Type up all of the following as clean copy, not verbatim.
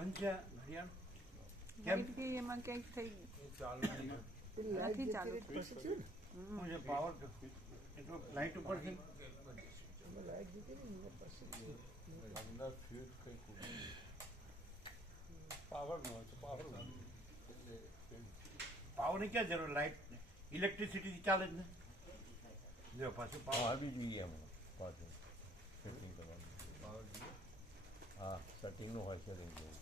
બંધ છે હરિયાણ કેમ કે એમાં કંઈક થઈ નથી ચાલુ હું જે પાવર એટલો લાઇટ ઉપર છે પાવરની ક્યાં જરૂર લાઇટ ઇલેક્ટ્રિસિટીથી ચાલે જ ને જો પાછું પાવર આવી જોઈએ એમ પાછું સેટિંગ કરવાનું હા સેટિંગનું હોય સેટિંગ જેવું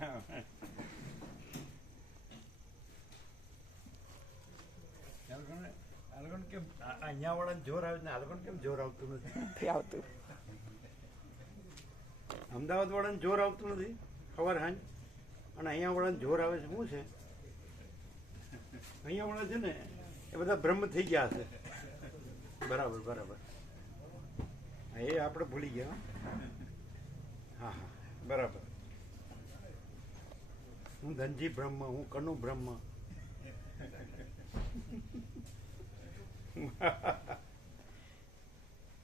હા કેમ અહીંયા વાળાને જોર આવે ને આલગણ કેમ જોર આવતું નથી આવતું અમદાવાદ વાળાને જોર આવતું નથી ખબર હાંજ અને અહીંયા વાળાને જોર આવે છે શું છે અહીંયા વાળા છે ને એ બધા બ્રહ્મ થઈ ગયા હશે બરાબર બરાબર એ આપણે ભૂલી ગયા હા હા બરાબર હું ધનજી બ્રહ્મ હું કનુ બ્રહ્મ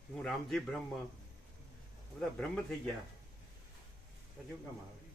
હું રામજી બ્રહ્મ બધા બ્રહ્મ થઈ ગયા પછી કેમ આવે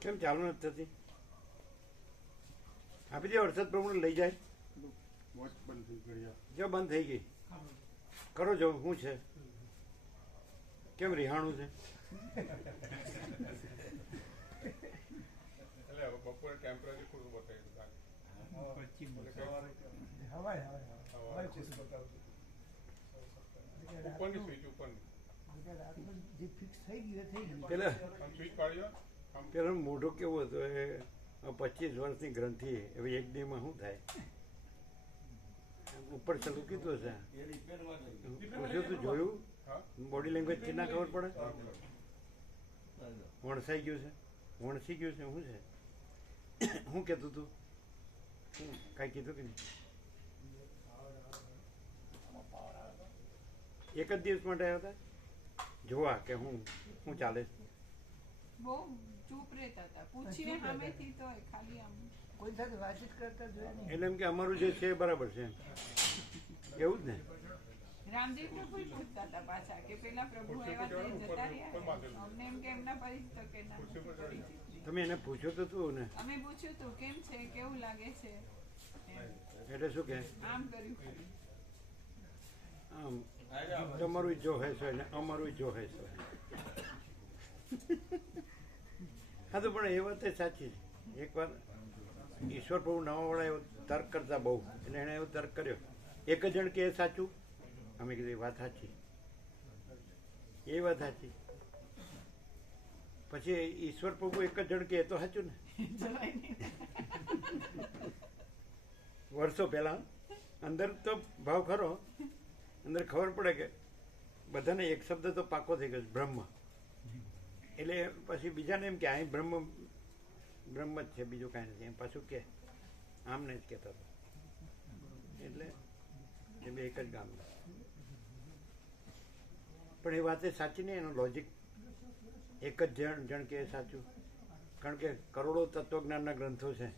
કેમ ચાલુ નથી થતી આપી દે વરસાદ પ્રમાણે લઈ જાય જો બંધ થઈ ગઈ કરો જો શું છે કેમ રિહાણું છે બપોરે ટેમ્પરેચર થોડું પેલા મોઢું કેવું હતું એ 25 વર્ષની ગ્રંથિ હવે એક દીમાં શું થાય ઉપર ચાલુ કીધું છે પૂછ્યું તું જોયું બોડી લેંગ્વેજ થી ના ખબર પડે વણસાઈ ગયું છે વણસી ગયું છે શું છે શું કહેતું તું કાંઈ કીધું કે નહીં એક જ દિવસ માટે આવ્યા હતા જોવા કે હું ચાલે બહુ ચૂપ રહેતા હતા પૂછીએ સામેથી તો ખાલી આમ કોઈ સાથે વાતચીત કરતા જોઈએ નહીં એટલે એમ કે અમારું જે છે બરાબર છે એવું જ ને રામજી પ્રભુ પૂછતા હતા પાછા કે પેલા પ્રભુ એવા થઈ જતા રહ્યા અમને એમ કે એમના પરિચિત કે ના તમે એને પૂછ્યો તો તું ને અમે પૂછ્યું તું કેમ છે કેવું લાગે છે એટલે શું કે આમ કર્યું ખાલી આમ તમારું જો હે છે ને અમારું જો હે છે હા તો પણ એ વાત સાચી છે એકવાર ઈશ્વર પ્રભુ નવાવાળા એવો તર્ક કરતા બહુ એટલે એણે એવો તર્ક કર્યો એક જ જણ કે એ સાચું અમે કીધું એ વાત સાચી એ વાત સાચી પછી ઈશ્વર પ્રભુ એક જ જણ કે એ તો સાચું ને વર્ષો પહેલા અંદર તો ભાવ ખરો અંદર ખબર પડે કે બધાને એક શબ્દ તો પાકો થઈ ગયો બ્રહ્મ એટલે પછી બીજાને એમ કે અહીં બ્રહ્મ જ છે બીજું કાંઈ નથી એમ પાછું કે આમને જ કહેતા હતા એટલે એ બે એક જ ગામ પણ એ વાત સાચી નહીં એનો લોજિક એક જ જણ કે સાચું કારણ કે કરોડો તત્વજ્ઞાનના ગ્રંથો છે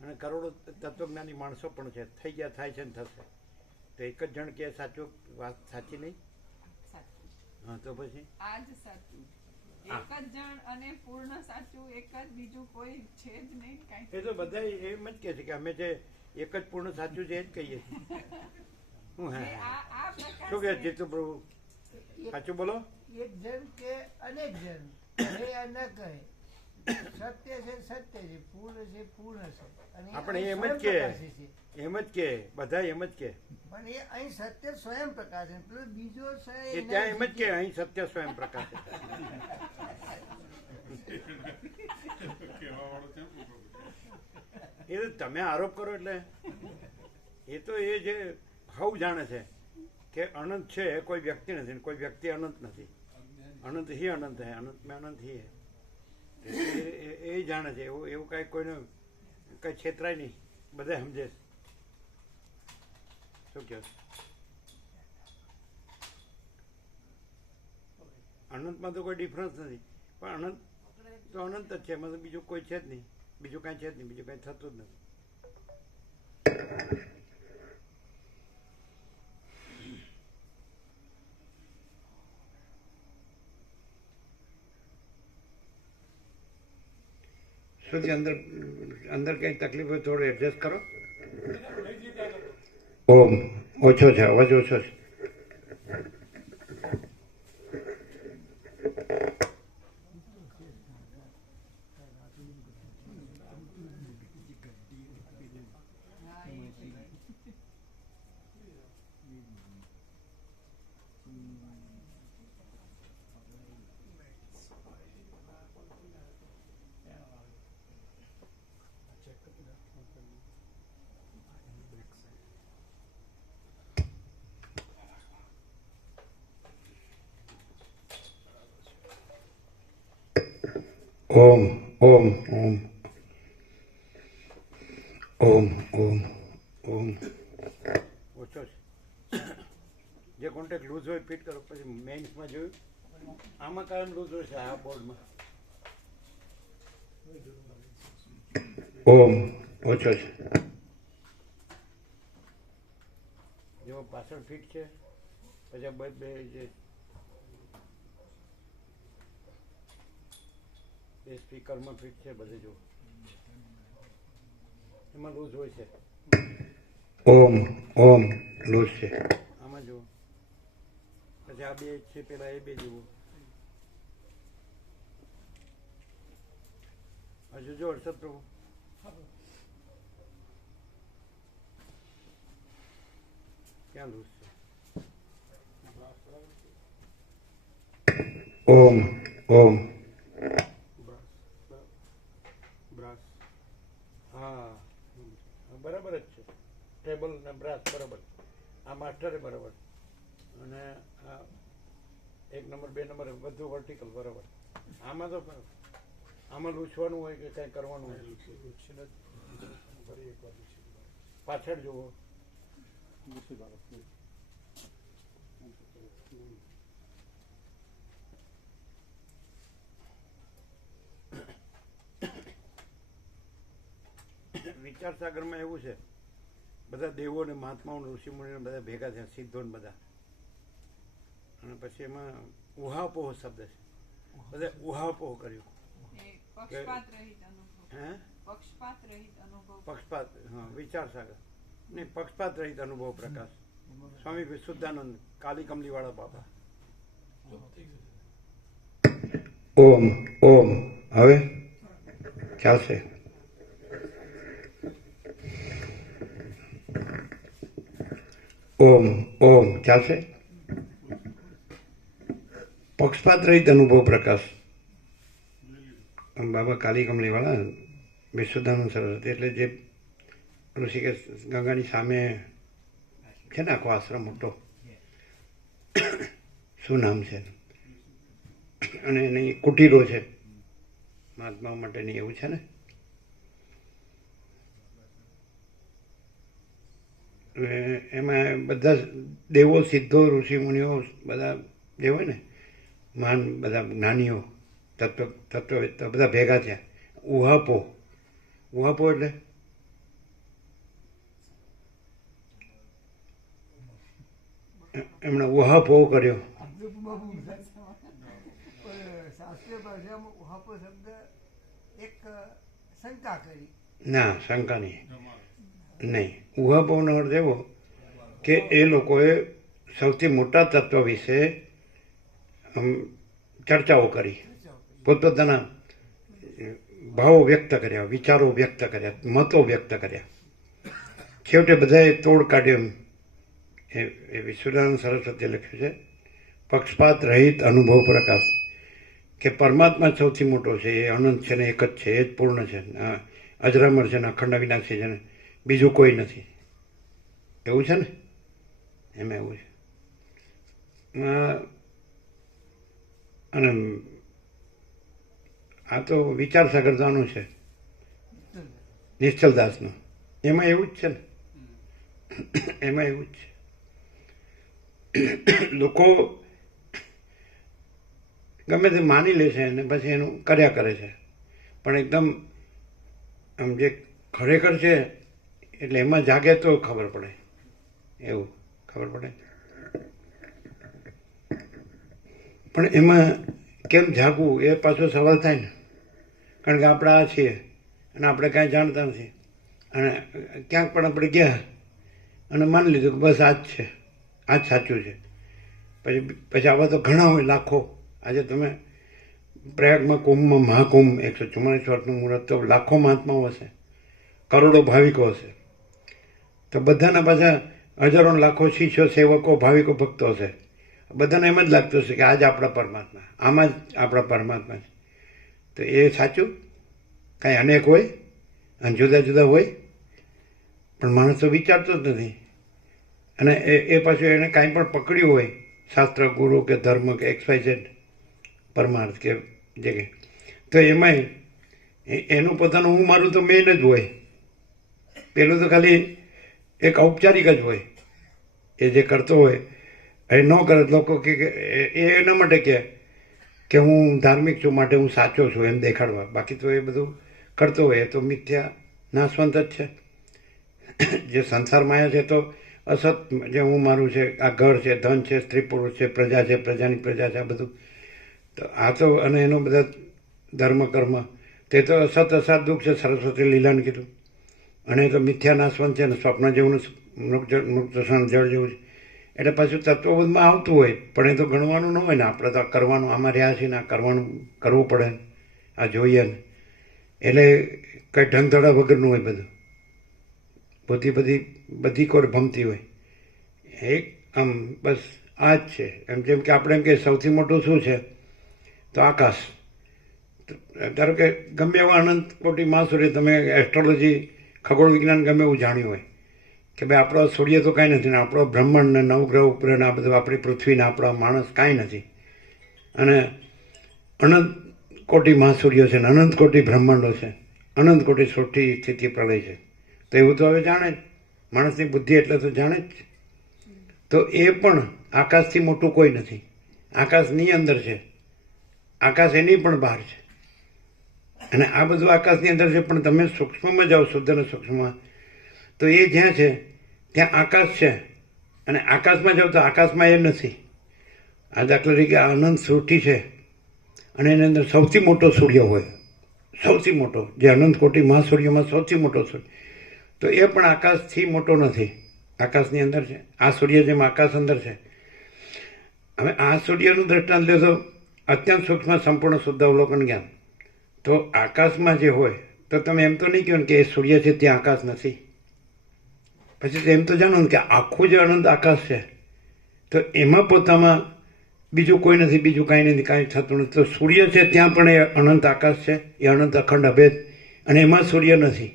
અને કરોડો તત્વજ્ઞાની માણસો પણ છે થઈ ગયા થાય છે ને થશે તો એક જ જણ કે સાચું વાત સાચી નહીં હા તો પછી આ જ સાચું એક જ જણ અને પૂર્ણ સાચું એક જ બીજું કોઈ છે જ નહીં કાંઈ એ તો બધા એમ જ કહે છે કે અમે જે એક જ પૂર્ણ સાચું છે એ જ કહીએ છીએ શું હે શું કહે જીતુ પ્રભુ સાચું બોલો એક જણ કે અનેક જણ એ ન કહે સત્ય છે સત્ય છે પૂર્ણ છે પૂર્ણ છે અને આપણે એમ જ કે બધા એમ જ કે પણ એ અહીં સત્ય સ્વયં પ્રકાશ છે પેલો બીજો છે એ ત્યાં એમ જ કે અહીં સત્ય સ્વયં પ્રકાશ એ તમે આરોપ કરો એટલે એ તો એ જે હવ જાણે છે કે અનંત છે એ કોઈ વ્યક્તિ નથી ને કોઈ વ્યક્તિ અનંત નથી. અનંત હી અનંત હે, અનંત મેં અનંત હી હે. એ જાણે છે. એવું કાંઈ કોઈને કંઈ છેતરાય નહીં, બધા સમજે છે. શું કહો? અનંતમાં તો કોઈ ડિફરન્સ નથી, પણ અનંત તો અનંત જ છે. એમાં તો બીજું કોઈ છે જ નહીં, બીજું કાંઈ છે જ નહીં, બીજું કાંઈ થતું જ નથી. શું છે અંદર કંઈ તકલીફ હોય થોડું એડજસ્ટ કરો. ઓમ ઓછો છે, અવાજ ઓછો છે. ઓમ ઓમ ઓમ ઓમ ઓમ ઓમ. ઓછો છે. જે કોન્ટેક્ટ લૂઝ હોય ફિટ કરો. પછી મેન્સમાં જોયું આમાં કાયમ લૂઝ હોય છે, આ બોર્ડમાં. ઓમ ઓછો છે. જેમાં પાછળ ફિટ છે, પછી બે જે એ સ્પીકરમાં ફિટ છે, બધે જો એમાં લૂઝ હોય છે. ઓમ ઓમ લૂઝ છે આમાં જુઓ. પછી આ બે છે, પેલા એ બે જુઓ. હજુ જો હર્ષદ પ્રભુ ક્યાં લૂઝ છે? ઓમ ઓમ. હા બરાબર જ છે. ટેબલ ને બ્રાસ બરાબર, આ માસ્ટરે બરાબર, અને આ 1 નંબર 2 નંબર બધું વર્ટિકલ બરાબર. આમાં તો આમાં લૂછવાનું હોય કે કંઈ કરવાનું હોય. પાછળ જુઓ. વિચાર સાગરમાં એવું છે, બધા દેવો ને મહાત્માઓ ઋષિમુનિઓ બધા ભેગા થયા, સિદ્ધો ને બધા. અને પછી એમાં ઉહાપોહ શબ્દ છે, બધા ઉહાપોહ કર્યું. પક્ષપાત, હા, વિચાર સાગર નહીં, પક્ષપાત રહિત અનુભવ પ્રકાશ. સ્વામી વિશુદ્ધાનંદ, કાલી કમલી વાળા બાપા. ઓમ ઓમ. હવે ચાલશે. ઓમ ઓમ ચાલશે. પક્ષપાત રહિત અનુભવ પ્રકાશ. બાબા કાલી કમલી વાળા વિશુદ્ધાનંદ સરસ્વતી, એટલે જે ઋષિકેશ ગંગાની સામે છે ને આખો આશ્રમ મોટો, શું નામ છે, અને એની કુટીરો છે મહાત્માઓ માટેની, એવું છે ને. એમાં બધા દેવો સિદ્ધો ઋષિમુનિઓ બધા જે હોય ને મહાન, બધા જ્ઞાનીઓ તત્વવેત્તા બધા ભેગા થયા. ઉહાપો. ઉહાપો એટલે એમણે ઉહાપો કર્યો. શાસ્ત્રીય ભાષામાં ઉહાપો શબ્દ એક શંકા કરી. ના, શંકા નહીં. ઉહાપોનો અર્થ એવો કે એ લોકોએ સૌથી મોટા તત્વ વિશે ચર્ચાઓ કરી, પોતપોતાના ભાવો વ્યક્ત કર્યા, વિચારો વ્યક્ત કર્યા, મતો વ્યક્ત કર્યા. છેવટે બધાએ તોડ કાઢ્યો. એ વિશ્વનારાયણ સરસ્વતીએ લખ્યું છે, પક્ષપાત રહિત અનુભવ પ્રકાશ, કે પરમાત્મા સૌથી મોટો છે, એ અનંત છે ને એક જ છે, એ જ પૂર્ણ છે, અજરામર છે ને અખંડ વિનાશી છે ને બીજું કોઈ નથી. એવું છે ને એમાં એવું છે અને આ તો વિચાર સાગરતાનું છે નિશ્ચલદાસનું, એમાં એવું જ છે ને, એમાં એવું જ છે. લોકો ગમે તે માની લે છે અને પછી એનું કર્યા કરે છે, પણ એકદમ આમ જે ખરેખર છે એટલે એમાં જાગે તો ખબર પડે, એવું ખબર પડે. પણ એમાં કેમ જાગવું એ પાછો સવાલ થાય ને, કારણ કે આપણે આ છીએ અને આપણે કાંઈ જાણતા નથી અને ક્યાંક પણ આપણે ગયા અને માની લીધું કે બસ આ જ છે, આ જ સાચું છે. પછી આવા તો ઘણા હોય લાખો. આજે તમે પ્રયાગમાં કુંભમાં મહાકુંભ 144 વર્ષનું મુહૂર્ત, તો લાખો મહાત્માઓ હશે, કરોડો ભાવિકો હશે, તો બધાના પાછા હજારો લાખો શિષ્યો, સેવકો, ભાવિકો, ભક્તો હશે. બધાને એમ જ લાગતું હશે કે આ જ આપણા પરમાત્મા, આમાં જ આપણા પરમાત્મા છે. તો એ સાચું? કાંઈ અનેક હોય અને જુદા જુદા હોય, પણ માણસ તો વિચારતો જ નથી. અને એ પાછું એને કાંઈ પણ પકડ્યું હોય, શાસ્ત્ર, ગુરુ કે ધર્મ કે XYZ પરમાર્થ કે જે કે, તો એમાંય એનું પોતાનું હું મારું તો મેઇન જ હોય. પેલું તો ખાલી એક ઔપચારિક જ હોય, એ જે કરતો હોય. એ ન કરે લોકો કે એ એના માટે કે હું ધાર્મિક છું માટે હું સાચો છું એમ દેખાડવા. બાકી તો એ બધું કરતો હોય એ તો મિથ્યા નાશવંત જ છે. જે સંસાર માયા છે તો અસત, જે હું મારું છે, આ ઘર છે, ધન છે, સ્ત્રી પુરુષ છે, પ્રજા છે, પ્રજાની પ્રજા છે, આ બધું તો આ તો, અને એનો બધા ધર્મ કર્મ તે તો અસત અસાત દુઃખ છે, સરસ્વતી લીલાને કીધું. અને એ તો મિથ્યા નાશવંત છે ને, સ્વપ્ન જેવું મુક્ત જળ જેવું છે. એટલે પાછું તત્વબોધમાં આવતું હોય, પણ એ તો ગણવાનું ન હોય ને, આપણે તો કરવાનું, આમાં રહ્યા છીએ ને આ કરવાનું, કરવું પડે ને, આ જોઈએ ને. એટલે કંઈ ઢંગધડા વગરનું હોય બધું, બધી કોર ભમતી હોય. એક આમ બસ આ જ છે. એમ જેમ કે આપણે એમ કે સૌથી મોટું શું છે, તો આકાશ. ધારો કે ગમે એવા અનંત કોટી મહાસૂર્ય, તમે એસ્ટ્રોલોજી, ખગોળ વિજ્ઞાન ગમે એવું જાણ્યું હોય કે ભાઈ આપણો સૂર્ય તો કાંઈ નથી ને, આપણો બ્રહ્માંડ ને નવગ્રહ ઉપગ્રહ આ બધું, આપણી પૃથ્વીને આપણા માણસ કાંઈ નથી. અને અનંત કોટી મહાસૂર્યો છે ને અનંત કોટી બ્રહ્માંડો છે, અનંત કોટી સૃષ્ટિ સ્થિતિ પ્રલય છે. તો એવું તો હવે જાણે જ, માણસની બુદ્ધિ એટલે તો જાણે જ. તો એ પણ આકાશથી મોટું કોઈ નથી. આકાશની અંદર છે, આકાશ એની પણ બહાર છે. અને આ બધું આકાશની અંદર છે, પણ તમે સૂક્ષ્મમાં જાઓ, શુદ્ધ અને સૂક્ષ્મમાં, તો એ જ્યાં છે ત્યાં આકાશ છે. અને આકાશમાં જાઓ તો આકાશમાં એ નથી. આ દાખલા તરીકે આ અનંત સૃષ્ટિ છે અને એની અંદર સૌથી મોટો સૂર્ય હોય, સૌથી મોટો, જે અનંત કોટી મહાસૂર્યમાં સૌથી મોટો સૂર્ય, તો એ પણ આકાશથી મોટો નથી, આકાશની અંદર છે. આ સૂર્ય જેમ આકાશ અંદર છે. હવે આ સૂર્યનું દ્રષ્ટાંત લે તો અત્યંત સૂક્ષ્મ સંપૂર્ણ શુદ્ધ અવલોકન જ્ઞાન. તો આકાશમાં જે હોય તો તમે એમ તો નહીં કહો કે એ સૂર્ય છે ત્યાં આકાશ નથી. પછી તો એમ તો જાણો ને કે આખું જે અનંત આકાશ છે તો એમાં પોતામાં બીજું કોઈ નથી, બીજું કાંઈ નથી, કાંઈ થતું નથી. તો સૂર્ય છે ત્યાં પણ એ અનંત આકાશ છે, એ અનંત અખંડ અભેદ, અને એમાં સૂર્ય નથી.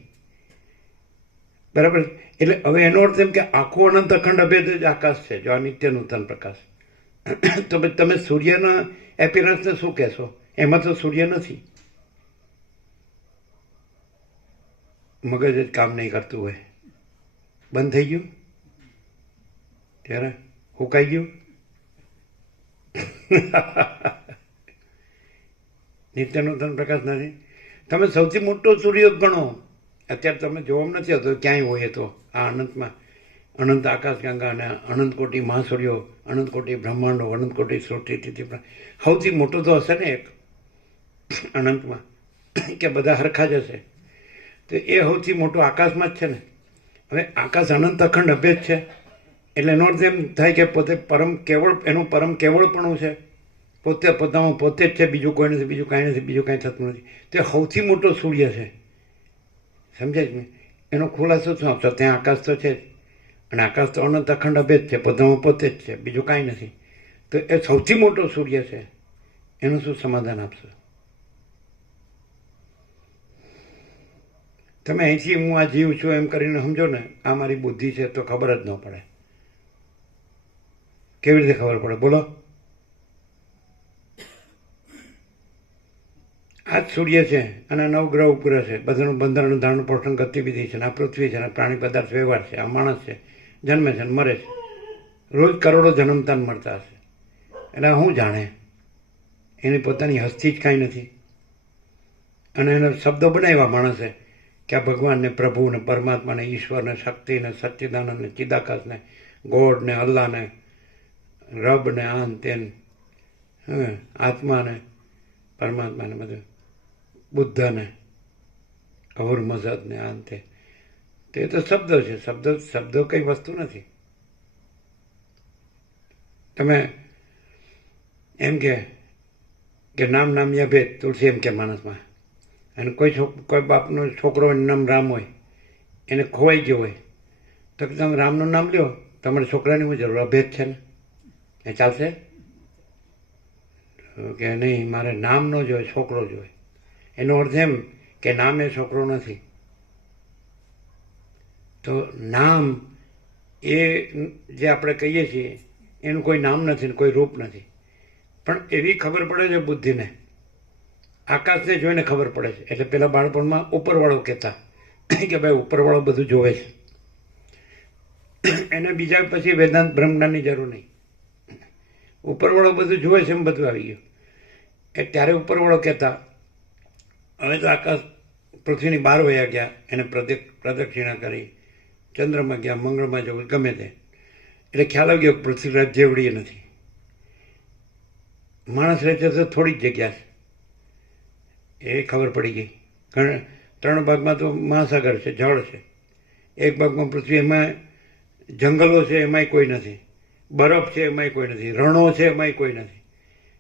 બરાબર? એટલે હવે એનો અર્થ એમ કે આખું અનંત અખંડ અભેદ જ આકાશ છે, જો આ નિત્ય નૂતન પ્રકાશ. તો પછી તમે સૂર્યના એપિરન્સને શું કહેશો? એમાં તો સૂર્ય નથી. મગજ જ કામ નહીં કરતું હોય, બંધ થઈ ગયું ત્યારે હુકાઈ ગયું. નિત્ય નૂતન પ્રકાશ નથી. તમે સૌથી મોટો સૂર્ય ગણો, અત્યારે તમે જોવામાં નથી આવતો ક્યાંય હોય તો આ અનંતમાં, અનંત આકાશ ગંગા અને અનંત કોટી મહાસૂર્યો, અનંત કોટી બ્રહ્માંડો, અનંત કોટી સૃષ્ટિ સ્થિતિ, સૌથી મોટો તો હશે ને એક અનંતમાં, કે બધા હરખા જ હશે. તો એ સૌથી મોટો આકાશમાં જ છે ને. હવે આકાશ અનંત અખંડ અભેદ છે એટલે એનો અર્થ એમ થાય કે પોતે પરમ કેવળ, એનું પરમ કેવળપણું છે, પોતે પોતામાં પોતે જ છે, બીજું કોઈ નથી, બીજું કાંઈ નથી, બીજું કાંઈ થતું નથી. તે સૌથી મોટો સૂર્ય છે. સમજાય જ ને? એનો ખુલાસો શું આપશો? ત્યાં આકાશ તો છે જ, અને આકાશ તો અનંત અખંડ અભેદ છે, પોતામાં પોતે જ છે, બીજું કાંઈ નથી. તો એ સૌથી મોટો સૂર્ય છે, એનું શું સમાધાન આપશો? તમે અહીંથી હું આ જીવ છું એમ કરીને સમજો ને આ મારી બુદ્ધિ છે તો ખબર જ ન પડે. કેવી રીતે ખબર પડે બોલો? આ જ સૂર્ય છે અને નવગ્રહ ઉપગ્રહ છે, બધાનું બંધારણ ધારણ પોષણ ગતિવિધિ છે, આ પૃથ્વી છે, પ્રાણી પદાર્થ વ્યવહાર છે, આ માણસ છે, જન્મે છે ને મરે છે, રોજ કરોડો જન્મતા ને મળતા હશે. એટલે હું જાણે એની પોતાની હસ્તી જ કાંઈ નથી. અને એનો શબ્દો બનાવ્યા માણસે કે આ ભગવાનને, પ્રભુને, પરમાત્માને, ઈશ્વરને, શક્તિને, સચ્ચિદાનંદને, ચિદાકાશને, ગોડને, અલ્લાહને, રબને, આન તેન, આત્માને, પરમાત્માને, બધું બુદ્ધને, અહુર મઝદને, આન તે તો શબ્દો છે. શબ્દો કંઈ વસ્તુ નથી. તમે એમ કે નામ યા ભેદ તુલસી એમ કે માણસમાં, અને કોઈ બાપનો છોકરો હોય નામ રામ હોય, એને ખોવાઈ ગયો હોય તો તમે રામનું નામ લ્યો, તમારા છોકરાની શું જરૂર? અભેદ છે ને, એ ચાલશે કે નહીં? મારે નામ ન જોઈએ, છોકરો જોઈએ. એનો અર્થ એમ કે નામ એ છોકરો નથી. તો નામ એ જે આપણે કહીએ છીએ એનું કોઈ નામ નથી ને કોઈ રૂપ નથી. પણ એવી ખબર પડે છે બુદ્ધિને, આકાશને જોઈને ખબર પડે છે. એટલે પેલા બાળપણમાં ઉપરવાળો કહેતા કે ભાઈ ઉપરવાળો બધું જોવે છે, એને બીજા પછી વેદાંત બ્રહ્મજ્ઞાનની જરૂર નહીં. ઉપરવાળો બધું જોવે છે એમ બધું આવી ગયું. એ ત્યારે ઉપરવાળો કહેતા. હવે તો આકાશ પૃથ્વીની બહાર વયા ગયા, એને પ્રદક્ષિણા કરી, ચંદ્રમાં ગયા, મંગળમાં જવું, ગમે તે. એટલે ખ્યાલ આવી ગયો પૃથ્વીરાજ જેવડી નથી. માણસ રહે છે તો થોડી જ જગ્યા છે, એ ખબર પડી ગઈ. 3 ભાગમાં તો મહાસાગર છે, જળ છે. 1 ભાગમાં પૃથ્વી, એમાં જંગલો છે, એમાંય કોઈ નથી. બરફ છે, એમાંય કોઈ નથી. રણો છે, એમાંય કોઈ નથી.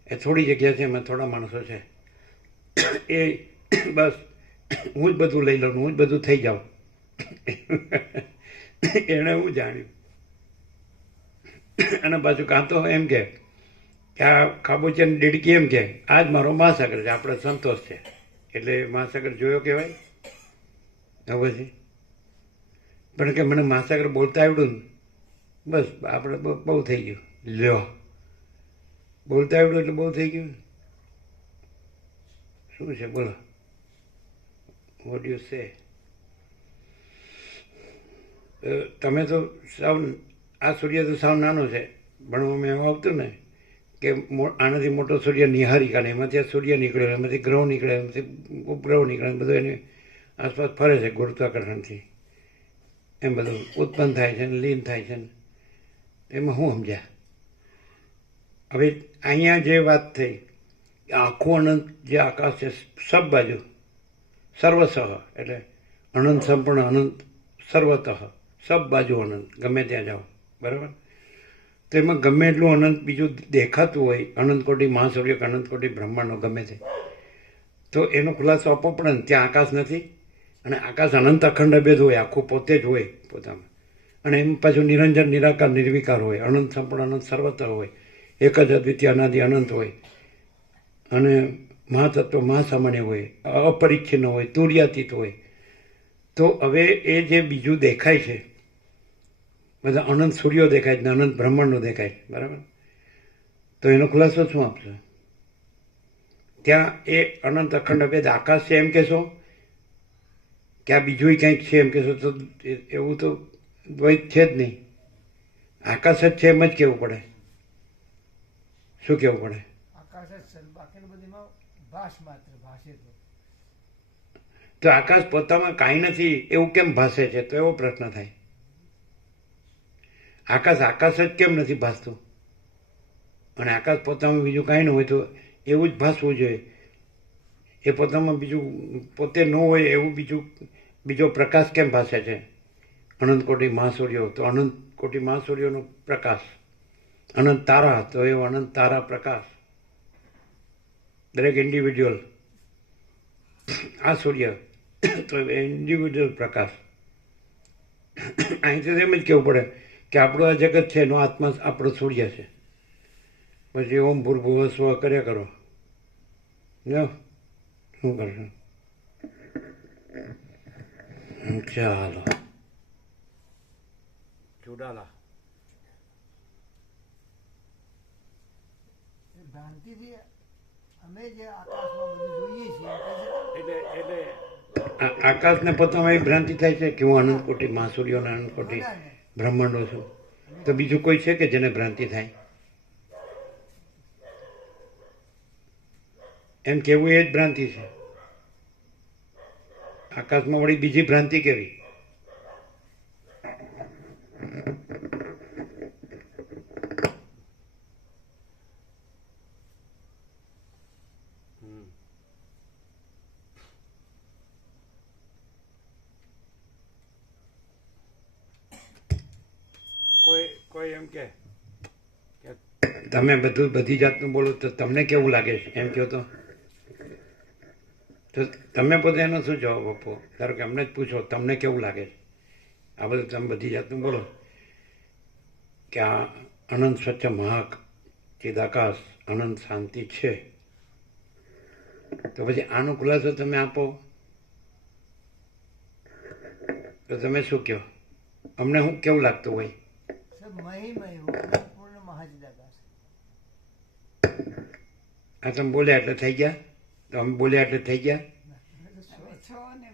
એ થોડી જગ્યા છે, એમાં થોડા માણસો છે. એ બસ હું જ બધું લઈ લઉં, હું જ બધું થઈ જાઉં. એણે હું જાણ્યું. અને પાછું કાં તો એમ કે આ ખાબોચિયાની દેડકી એમ કે આ જ મારો મહાસાગર છે, આપણે સંતોષ છે. એટલે મહાસાગર જોયો કહેવાય. હવે પછી પણ કે મને મહાસાગર બોલતા આવડ્યું ને બસ આપણે બહુ થઈ ગયું. લ્યો, બોલતા આવડ્યું એટલે બહુ થઈ ગયું. શું છે બોલો? What you say? તમે તો સાવ, આ સૂર્ય તો સાવ નાનો છે. ભણવામાં એવું આવતું ને કે આનાથી મોટો સૂર્ય નિહારિકા ને, એમાંથી સૂર્ય નીકળ્યો, એમાંથી ગ્રહ નીકળે, એમાંથી ઉપગ્રહો નીકળે, બધું એની આસપાસ ફરે છે ગુરુત્વાકર્ષણથી. એમ બધું ઉત્પન્ન થાય છે ને લીન થાય છે ને, એમાં શું સમજ્યા? હવે અહીંયા જે વાત થઈ, આખું અનંત જે આકાશ છે, સબ બાજુ સર્વસહ, એટલે અનંત સંપૂર્ણ, અનંત સર્વતઃ, સબ બાજુ અનંત, ગમે ત્યાં જાઓ, બરાબર? તો એમાં ગમે એટલું અનંત બીજું દેખાતું હોય, અનંત કોટી મહાસૂર્ય કે અનંત કોટી બ્રહ્માંડો ગમે તે, તો એનો ખુલાસો આપવો પડે ને. ત્યાં આકાશ નથી, અને આકાશ અનંત અખંડ અભેદ હોય, આખું પોતે જ હોય પોતામાં. અને એમ પાછું નિરંજન, નિરાકાર, નિર્વિકાર હોય, અનંત સંપૂર્ણ, અનંત સર્વતઃ હોય, એક જ અદ્વિતીય અનાદિ અનંત હોય, અને મહાતત્વ મહાસામાન્ય હોય, અપરિચ્છિન્ન હોય, તુર્યાતીત હોય. તો હવે એ જે બીજું દેખાય છે, બધા અનંત સૂર્યો દેખાય છે, અનંત બ્રહ્માંડો દેખાય છે, બરાબર? તો એનો ખુલાસો શું આપશો? ત્યાં એ અનંત અખંડ અભેદ આકાશ છે એમ કહેશો કે આ બીજું કંઈક છે એમ કહેશો? તો એવું તો દ્વૈત છે જ નહીં. આકાશ જ છે એમ જ કહેવું પડે. શું કહેવું પડે? આકાશ જ છે, બાકીનું બધીમાં ભાસ માત્ર ભાષે તો આકાશ પોતામાં કાંઈ નથી એવું કેમ ભાસે છે? તો એવો પ્રશ્ન થાય. આકાશ જ કેમ નથી ભાસતું? અને આકાશ પોતામાં બીજું કાંઈ ન હોય તો એવું જ ભાસવું જોઈએ. એ પોતામાં બીજું પોતે ન હોય એવું બીજો પ્રકાશ કેમ ભાસે છે? અનંત કોટી મહાસૂર્યો, તો અનંત કોટી મહાસૂર્યોનો પ્રકાશ. અનંત તારા, તો એવો અનંત તારા પ્રકાશ. દરેક ઇન્ડિવિજ્યુઅલ, આ સૂર્ય તો ઇન્ડિવિજ્યુઅલ પ્રકાશ. અહીંથી એમ જ કહેવું પડે કે આપણું આ જગત છે એનો આત્મા આપણો સૂર્ય છે. પછી ઓમ ભૂર્ભુવ સ્વ કર્યા કરો. જો શું કરશો? ચાલો ચુડાલા એ ભ્રાંતિથી અમે જે આકાશમાં બધું જોઈએ છીએ એટલે આકાશને પોતામાં એ ભ્રાંતિ થાય છે કે હું અનંત કોટી માસુરીઓને અનંત કોટી બ્રહ્માંડો છું, તો બીજું કોઈ છે કે જેને ભ્રાંતિ થાય? એમ કેવું એ જ ભ્રાંતિ છે. આકાશમાં વળી બીજી ભ્રાંતિ કેવી? કોઈ એમ કે તમે બધી જાતનું બોલો તો તમને કેવું લાગે છે એમ કહો તો તમે પોતે એનો શું જવાબ આપો? ધારો કે અમને જ પૂછો તમને કેવું લાગે છે આ બધું? તમે બધી જાતનું બોલો કે આ અનંત સ્વચ્છ મહાક ચિદાકાશ અનંત શાંતિ છે, તો પછી આનો ખુલાસો તમે આપો તો તમે શું કહો? અમને શું કેવું લાગતું હોય? સબ મહિમય પૂર્ણ મહાચિદાકાશ. આ તમે બોલ્યા એટલે થઈ ગયા? તો અમે બોલ્યા એટલે થઈ ગયા? છો ને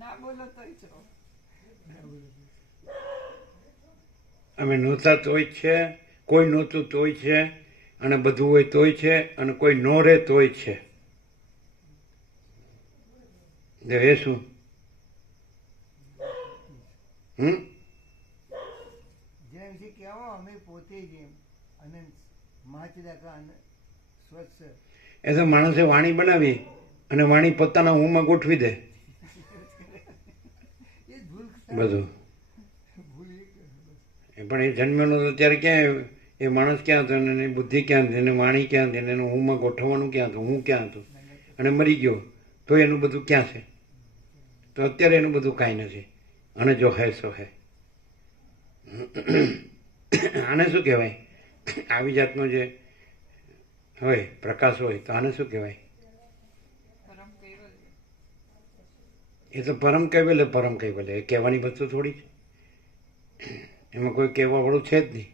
ના બોલો તોય છો. અમે નહોતા તોય છે, કોઈ નહોતું તોય છે, અને બધું હોય તોય છે, અને કોઈ ન રહે તોય છે. એ શું? જેના વિશે કહેવો અમે પોતે જ એમ અનંત મહાચિદાકાશ સ્વચ્છ. એ તો માણસે વાણી બનાવી અને વાણી પોતાના ઊંમાં ગોઠવી દે એ જ ભૂલ બધું. ભૂલ પણ એ જન્મેલો તો ત્યારે ક્યાં એ માણસ ક્યાં હતો, અને એની બુદ્ધિ ક્યાં હતી, એની વાણી ક્યાં હતી, અને એનું ઊંમાં ગોઠવવાનું ક્યાં હતું, હું ક્યાં હતું, અને મરી ગયો તો એનું બધું ક્યાં છે? તો અત્યારે એનું બધું કાંઈ નથી. અને જો હે સો હે. આને શું કહેવાય? આવી જાતનો જે હોય પ્રકાશ હોય તો આને શું કહેવાય? પરમ કૈવલ્ય. એ તો પરમ કૈવલ્ય. પરમ કૈવલ્ય એ કહેવાની વસ્તુ થોડી છે, એમાં કોઈ કહેવાવાળું છે જ નહીં.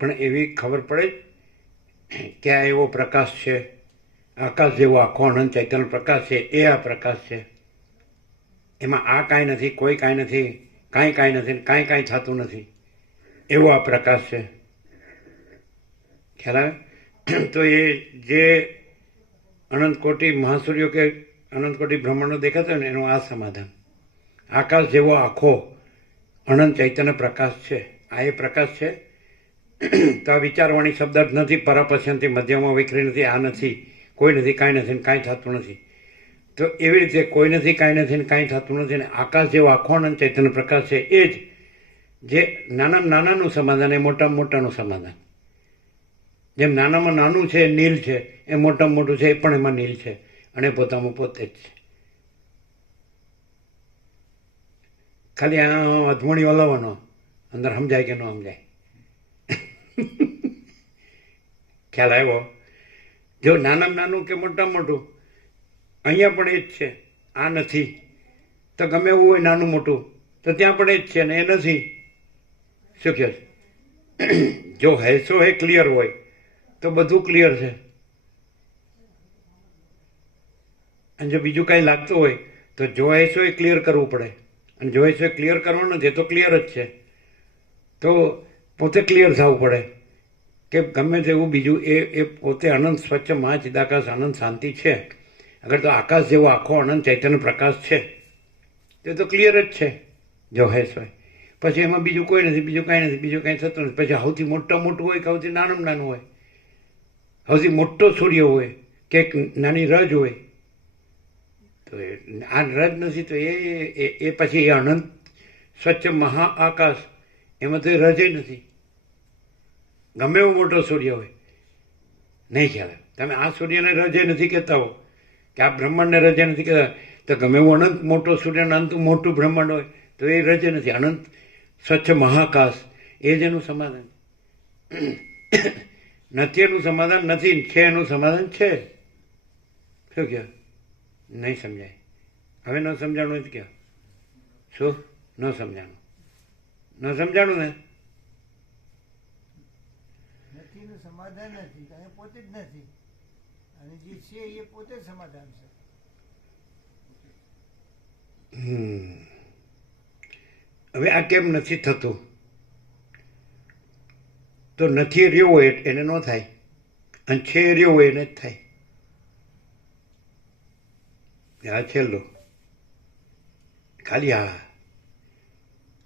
પણ એવી ખબર પડે કે આ એવો પ્રકાશ છે, આકાશ જેવો આખો અનંત ચૈતન્ય પ્રકાશ છે, એ આ પ્રકાશ છે. એમાં આ કાંઈ નથી, કોઈ કાંઈ નથી, કાંઈ નથી, કાંઈ થતું નથી, એવો આ પ્રકાશ છે. ખ્યાલ આવે? તો એ જે અનંત કોટી મહાસૂર્યો કે અનંત કોટી બ્રહ્માંડો દેખાતો હોય ને એનું આ સમાધાન. આકાશ જેવો આખો અનંત ચૈતન્ય પ્રકાશ છે, આ એ પ્રકાશ છે. તો આ વિચારવાણી શબ્દ જ નથી, પરાપશ્યંતી મધ્યમાં વિખરી નથી, આ નથી, કોઈ નથી, કાંઈ નથી, કાંઈ થતું નથી. તો એવી રીતે કોઈ નથી, કાંઈ નથી, ને કાંઈ થતું નથી, ને આકાશ જેવો આખો અનંત ચૈતન્ય પ્રકાશ છે. એ જ જે નાનામાં નાનાનું સમાધાન એ મોટામાં મોટાનું સમાધાન. જેમ નાનામાં નાનું છે એ નીલ છે, એ મોટામાં મોટું છે એ પણ એમાં નીલ છે, અને પોતામાં પોતે જ છે. ખાલી આ અધમણી હલાવવાનો, અંદર સમજાય કે ન સમજાય? ખ્યાલ આવ્યો? જો નાનામાં નાનું કે મોટામાં મોટું અહીંયા પણ એ જ છે. આ નથી તો ગમે એવું હોય નાનું મોટું તો ત્યાં પણ એ જ છે, ને એ નથી. શું કહે? જો હેસો હે ક્લિયર હોય તો બધું ક્લિયર છે, અને જો બીજું કાંઈ લાગતું હોય તો જો હેસો એ ક્લિયર કરવું પડે, અને જો હેસો એ ક્લિયર કરવાનો નથી તો ક્લિયર જ છે. તો પોતે ક્લિયર થવું પડે કે ગમે તેવું બીજું એ પોતે અનંત સ્વચ્છ મહાચિદાકાશ આનંદ શાંતિ છે. અગર તો આકાશ જેવો આખો અનંત ચૈતન્ય પ્રકાશ છે તે તો ક્લિયર જ છે જો હેસ હોય. પછી એમાં બીજું કોઈ નથી, બીજું કાંઈ નથી, બીજું કાંઈ થતું નથી. પછી સૌથી મોટું હોય કે સૌથી નાનામાં નાનું હોય, સૌથી મોટો સૂર્ય હોય કે એક નાની રજ હોય, તો આ રજ નથી તો એ પછી એ અનંત સ્વચ્છ મહા આકાશ, એમાં તો એ રજે નથી. ગમે એવો મોટો સૂર્ય હોય નહીં. ખ્યાલ તમે આ સૂર્યને રજે નથી કહેતા હો કે આ બ્રહ્માંડને રજે નથી કહેતા, તો ગમે એવું અનંત મોટો સૂર્ય અનંત મોટું બ્રહ્માંડ હોય તો એ રજે નથી. અનંત સ્વચ્છ મહાકાશ એ જ એનું સમાધાન. નથી એનું સમાધાન નથી, છે એનું સમાધાન છે. શું કહે? નહીં સમજાય? હવે ન સમજાણું જ ક્યાં શું ન સમજાણું ન સમજાણું ને નથીનું સમાધાન નથી, કારણ કે પોતે જ નથી, અને જે છે એ પોતે જ સમાધાન છે. હવે આ કેમ નથી થતું? તો નથી રહ્યો હોય એને ન થાય, અને છે રહ્યો હોય એને જ થાય. આ છેલ્લો ખાલી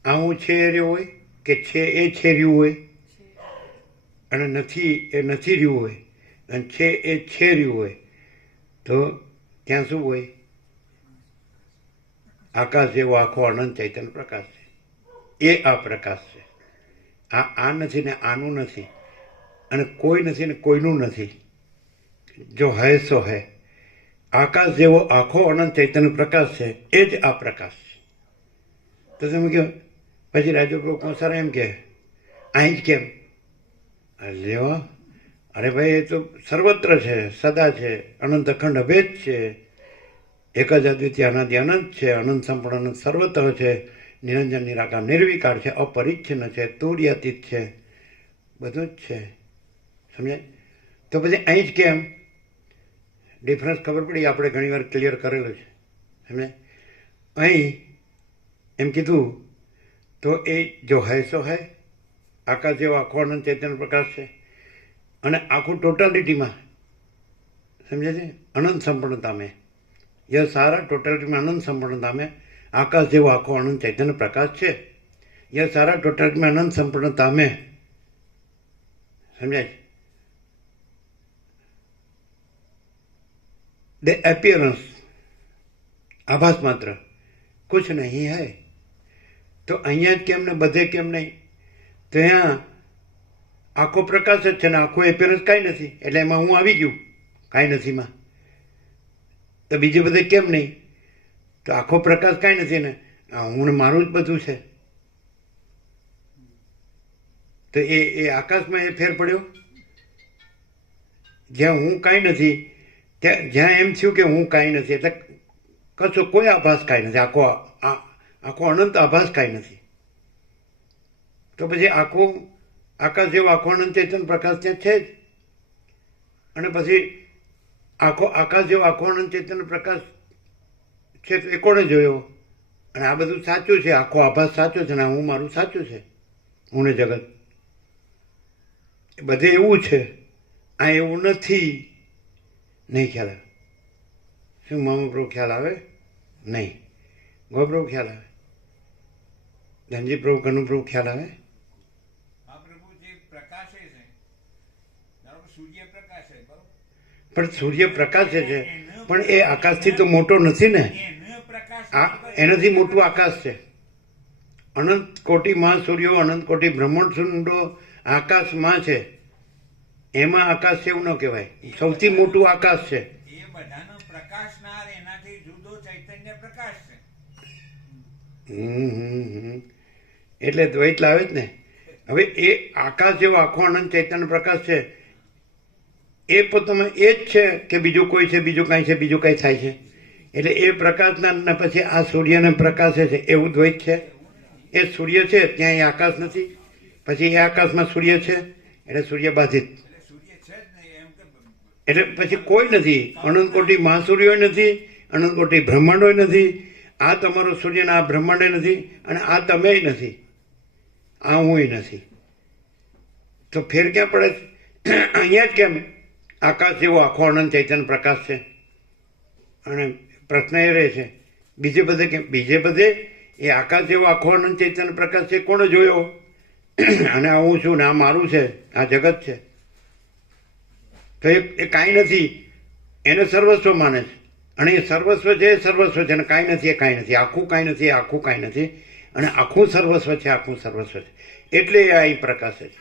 આ હું છે રહ્યો હોય કે છે એ છે રહ્યું હોય, અને નથી એ નથી રહ્યું હોય, અને છે એ છે રહ્યું હોય, તો ત્યાં શું હોય? આકાશ જેવો આખો અનંત ચૈતન્ય પ્રકાશ છે. એ આ પ્રકાશ છે. આ નથી ને આનું નથી, અને કોઈ નથી ને કોઈનું નથી. જો હૈ સો હૈ. આકાશ જેવો આખો અનંત ચૈતન્ય પ્રકાશ છે, એ જ આ પ્રકાશ છે. તો તમે કહો પછી રાજુપ્રભુ કોસારા એમ કે અહીં જ કેમ? લ્યો, અરે ભાઈ એ તો સર્વત્ર છે, સદા છે, અનંત અખંડ અભેદ છે, એક જ અદ્વિતીય અનાદિ અનંત છે, અનંત સંપૂર્ણ અનંત સર્વત્ર છે, નિરંજન નિરાકાર નિર્વિકાર છે, અપરિચ્છિન્ન છે, તુર્યાતીત છે, બધું જ છે. સમજાય? તો પછી અહીં જ કેમ? ડિફરન્સ ખબર પડી? આપણે ઘણી વાર ક્લિયર કરેલું છે. સમજાય? અહીં એમ કીધું તો એ જો હૈ સો હૈ, આકાશ જેવો આખો અનંત ચૈતન્ય પ્રકાશ છે, અને આખું ટોટાલિટીમાં સમજે છે અનંત સંપૂર્ણતા મેં, यह सारा टोटलिटी में अनंत संपूर्णता में आकाश जेવો આખો અનંત ચૈતન્ય પ્રકાશ છે. यह सारा टोटलिटी में अनंत संपूर्णता में समझाए द अपीयरेंस आभास मात्र कुछ नहीं है. तो અહીંયા જ કેમ ને બધે કેમ નહીં? તો અહીંયા આખો પ્રકાશ જ છે ને આખો એપિયરન્સ કાંઈ નથી, એટલે એમાં હું આવી ગયું કાંઈ નથીમાં. તો બીજે બધે કેમ નહીં? તો આખો પ્રકાશ કાંઈ નથી ને, હું ને મારું જ બધું છે. તો એ આકાશમાં એ ફેર પડ્યો. જ્યાં હું કાંઈ નથી, ત્યાં જ્યાં એમ થયું કે હું કાંઈ નથી, એટલે કશો કોઈ આભાસ કાંઈ નથી, આખો અનંત આભાસ કાંઈ નથી. તો પછી આખો આકાશ જેવો આખો અનંત ચેતન પ્રકાશ ત્યાં છે જ. અને પછી આખો આકાશ જેવો આખો અનંત ચૈતન્ય પ્રકાશ છે, તો એ કોણે જોયો? અને આ બધું સાચું છે, આખો આભાસ સાચો છે, ને હું મારું સાચું છે, હું ને જગત બધે એવું છે. આ એવું નથી. નહીં ખ્યાલ આવે? શું મામા ખ્યાલ આવે? નહીં. ગોપ્રભુ ખ્યાલ આવે? ધનજી પ્રભુ કનુપ્રભુ ખ્યાલ આવે? પણ સૂર્ય પ્રકાશે છે, પણ એ આકાશથી તો મોટો નથી ને. એનાથી મોટું આકાશ છે. અનંત કોટી મહાસૂર્યો, અનંત કોટી બ્રહ્માંડ સુંડો આકાશમાં છે. એમાં આકાશ છે એવું ન કહેવાય. સૌથી મોટું આકાશ છે. એટલે દ્વૈત લાવે જ ને. હવે એ આકાશ જેવો આખો અનંત ચૈતન્ય પ્રકાશ છે, એ પોતામાં એ જ છે કે બીજું કોઈ છે, બીજું કાંઈ છે, બીજું કાંઈ થાય છે. એટલે એ પ્રકાશના પછી આ સૂર્યને પ્રકાશે છે, એવું દ્વૈત છે. એ સૂર્ય છે ત્યાં એ આકાશ નથી, પછી એ આકાશમાં સૂર્ય છે, એટલે સૂર્ય બાધિત. એટલે પછી કોઈ નથી. અનંત કોટી મહાસૂર્યો નથી, અનંત કોટી બ્રહ્માંડો નથી. આ તમારો સૂર્ય ને આ બ્રહ્માંડે નથી, અને આ તમે નથી, આ હું નથી. તો ફેર ક્યાં પડે? અહીંયા જ કેમ આકાશ જેવો આખો અનંત ચૈતન્ય પ્રકાશ છે. અને પ્રશ્ન એ રહે છે બીજે બધે કેમ? બીજે બધે એ આકાશ જેવો આખો અનંત ચૈતન્ય પ્રકાશ છે, કોણે જોયો? અને આ હું છું ને આ મારું છે, આ જગત છે. તો એ કાંઈ નથી, એને સર્વસ્વ માને છે. અને એ સર્વસ્વ છે, એ સર્વસ્વ છે, અને કાંઈ નથી, એ કાંઈ નથી. આખું કાંઈ નથી, આખું કાંઈ નથી, અને આખું સર્વસ્વ છે, આખું સર્વસ્વ છે. એટલે એ અહીં પ્રકાશે છે.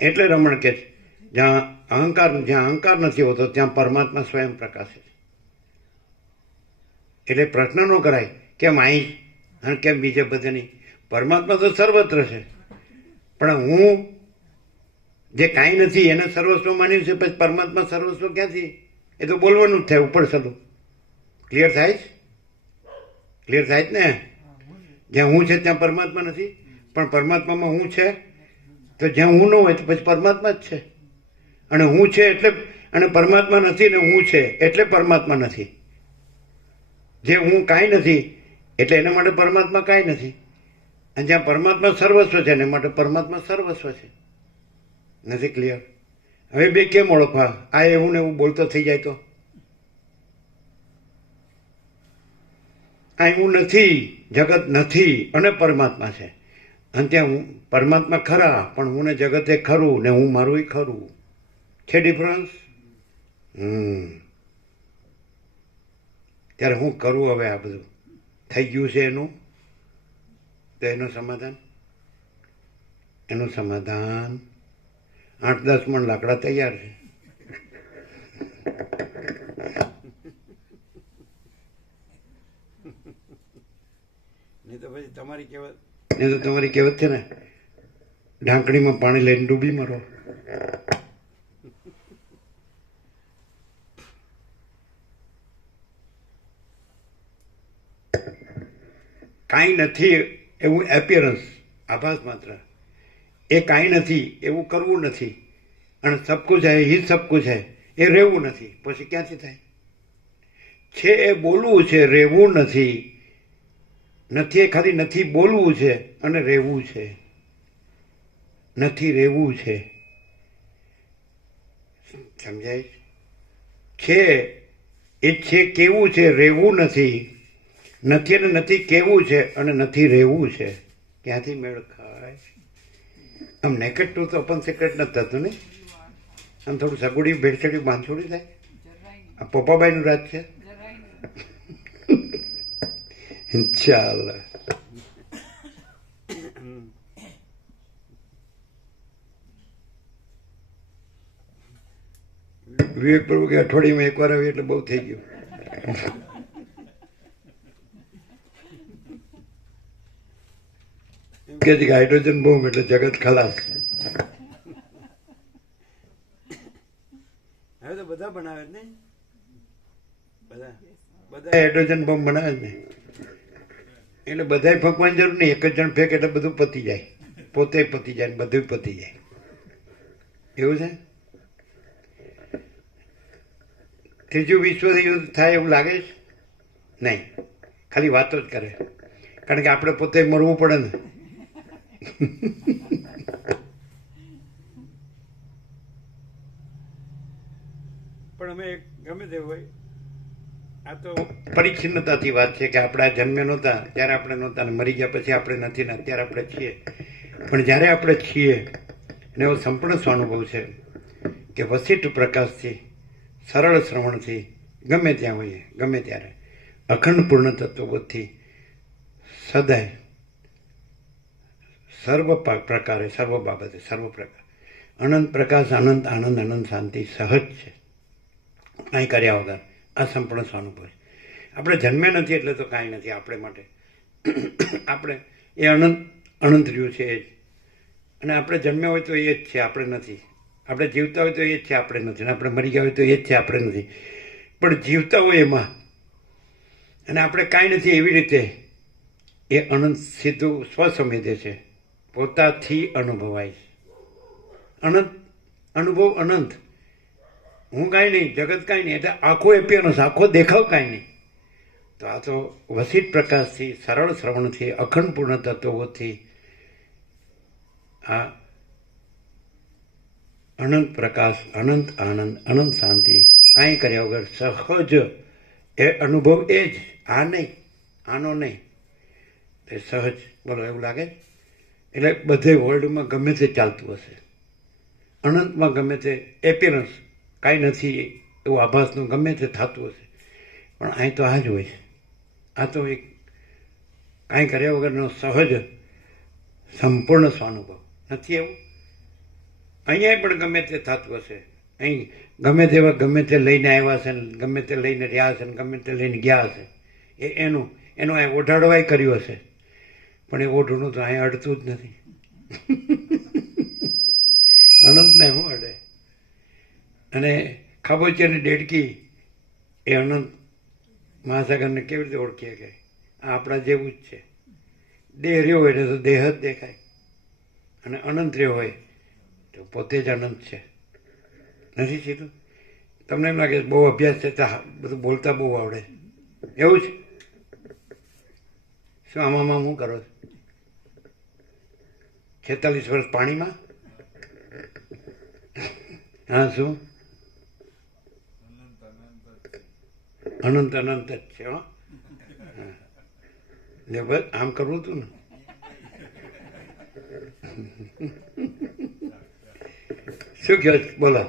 એટલે રમણ કે છે જ્યાં અહંકાર નથી હોતો ત્યાં પરમાત્મા સ્વયં પ્રકાશે છે. એટલે પ્રશ્ન ન કરાય કેમ અહીં અને કેમ બીજે બધે નહીં. પરમાત્મા તો સર્વત્ર છે, પણ હું જે કાંઈ નથી એને સર્વસ્વ માન્યું છે, પછી પરમાત્મા સર્વસ્વ ક્યાંથી? એ તો બોલવાનું જ થાય ઉપર સલું. ક્લિયર થાય છે? ક્લિયર થાય જ ને? હા, હું છે. જ્યાં હું છે ત્યાં પરમાત્મા નથી, પણ પરમાત્મામાં હું છે. તો જ્યાં હું ન હોય તો પછી પરમાત્મા જ છે. અને હું છે એટલે, અને પરમાત્મા નથી ને હું છે એટલે પરમાત્મા નથી. જે હું કાંઈ નથી એટલે એના માટે પરમાત્મા કાંઈ નથી. અને જ્યાં પરમાત્મા સર્વસ્વ છે એના માટે પરમાત્મા સર્વસ્વ છે. નથી ક્લિયર? હવે બે કેમ ઓળખવા? આ એવું ને એવું બોલતો થઈ જાય તો આ હું નથી, જગત નથી અને પરમાત્મા છે. અને ત્યાં હું પરમાત્મા ખરા, પણ હું ને જગત એ ખરું ને હું મારું ખરું. છે ડિફરન્સ? ત્યારે હું કરું હવે? આ બધું થઈ ગયું છે એનું, તો એનું સમાધાન 8-10 મણ લાકડા તૈયાર છે. નહીં તો પછી તમારી કહેવત છે ને, ઢાંકણીમાં પાણી લઈને ડૂબી મરો. કાંઈ નથી એવું એપિયરન્સ, આભાસ માત્ર. એ કાંઈ નથી એવું કરવું નથી. અને સબકું છે હિ સબકું છે એ રહેવું નથી. પછી ક્યાંથી થાય? છે એ બોલવું છે, રહેવું નથી. નથી એ ખાલી નથી બોલવું છે અને રહેવું છે. નથી રહેવું છે. સમજાય? છે એ છે કેવું છે, રહેવું નથી. નથી અને નથી કેવું છે અને નથી રહેવું છે. ક્યાંથી મેળ ખાય? આમ નેકેડ ટુ તો ઓપન સિક્રેટ નથી થતું ને? આમ થોડું સગુડી ભેળસેડી બાંધછોડી થાય. આ પોપાબાઈનું રાજ છે. ચાલ વિવેક પ્રભુ કે અઠવાડિયામાં એકવાર આવી એટલે બહુ થઈ ગયું. એમ કે છે કે હાઇડ્રોજન બોમ્બ એટલે જગત ખલાસ. હવે તો બધા બનાવે જ ને, બધા હાઇડ્રોજન બોમ્બ બનાવે જ ને. એટલે બધાય ફેંકવાની જરૂર નહીં, એક જ જણ ફેંક એટલે બધું પતી જાય. પોતે પતી જાય, બધું પતી જાય. એવું છે? ત્રીજું વિશ્વ યુદ્ધ થાય એવું લાગે છે? નહીં, ખાલી વાતો જ કરે. કારણ કે આપણે પોતે મરવું પડે ને. પણ અમે ગમે તે હોય, આ તો પરિચ્છિન્નતાથી વાત છે કે આપણા જન્મે નહોતા ત્યારે આપણે નહોતા, ને મરી ગયા પછી આપણે નથી ને અત્યારે આપણે છીએ. પણ જ્યારે આપણે છીએ અને એવો સંપૂર્ણ સ્વાનુભવ છે કે વસિષ્ઠ પ્રકાશથી, સરળ શ્રવણથી, ગમે ત્યાં હોઈએ ગમે ત્યારે અખંડ પૂર્ણ તત્વબોધથી સદાય સર્વ પ્રકારે, સર્વ બાબતે, સર્વ પ્રકાર અનંત પ્રકાશ, અનંત આનંદ, અનંત શાંતિ સહજ છે. કાંઈ કર્યા વગર આ સંપૂર્ણ સ્વાનુભવ છે. આપણે જન્મ્યા નથી એટલે તો કાંઈ નથી આપણે માટે. આપણે એ અનંત અનંત રહ્યું છે એ જ. અને આપણે જન્મ્યા હોય તો એ જ છે, આપણે નથી. આપણે જીવતા હોય તો એ જ છે, આપણે નથી. અને આપણે મરી ગયા હોય તો એ જ છે, આપણે નથી. પણ જીવતા હોય એમાં અને આપણે કાંઈ નથી એવી રીતે એ અનંત સીધું સ્વસંવેદે છે, પોતાથી અનુભવાય છે. અનંત અનુભવ અનંત. હું કાંઈ નહીં, જગત કાંઈ નહીં, એટલે આખો એપિયરન્સ, આખો દેખાવ કાંઈ નહીં. તો આ તો વસિષ્ઠ પ્રકાશથી, સરળ શ્રવણથી, અખંડ પૂર્ણ તત્વોથી આ અનંત પ્રકાશ, અનંત આનંદ, અનંત શાંતિ, કાંઈ કર્યા વગર સહજ એ અનુભવ એ જ. આ નહીં, આનો નહીં, એ સહજ. બોલો, એવું લાગે? એટલે બધે વર્લ્ડમાં ગમે તે ચાલતું હશે, અનંતમાં ગમે તે એપિયરન્સ, કાંઈ નથી એવું આભાસનું ગમે તે થતું હશે, પણ અહીં તો આ જ હોય છે. આ તો એક કાંઈ કર્યા વગરનો સહજ સંપૂર્ણ સ્વાનુભવ. નથી એવું? અહીંયા પણ ગમે તે થતું હશે, અહીં ગમે તેવા ગમે તે લઈને આવ્યા હશે ને ગમે તે લઈને રહ્યા હશે ને ગમે તે લઈને ગયા હશે, એનું અહીં ઓઢાડવાય કર્યું હશે, પણ એ ઓઢુનું તો અહીંયા અડતું જ નથી. અનંતને શું અડે? અને ખાબોચિયાની દેડકી એ અનંત મહાસાગરને કેવી રીતે ઓળખીએ કે આ આપણા જેવું જ છે. દેહ રહ્યો હોય એટલે તો દેહ જ દેખાય, અને અનંત રહ્યો હોય તો પોતે જ અનંત છે. નથી સીધું? તમને એમ લાગે બહુ અભ્યાસ છે તો બધું બોલતા બહુ આવડે છે, એવું જ? શું આમાં શું કરો છો? 46 વર્ષ પાણીમાં? હા, શું અનંત અનંત જ છે. હો, એટલે બસ આમ કરવું હતું ને. શું કહો છો? બોલો.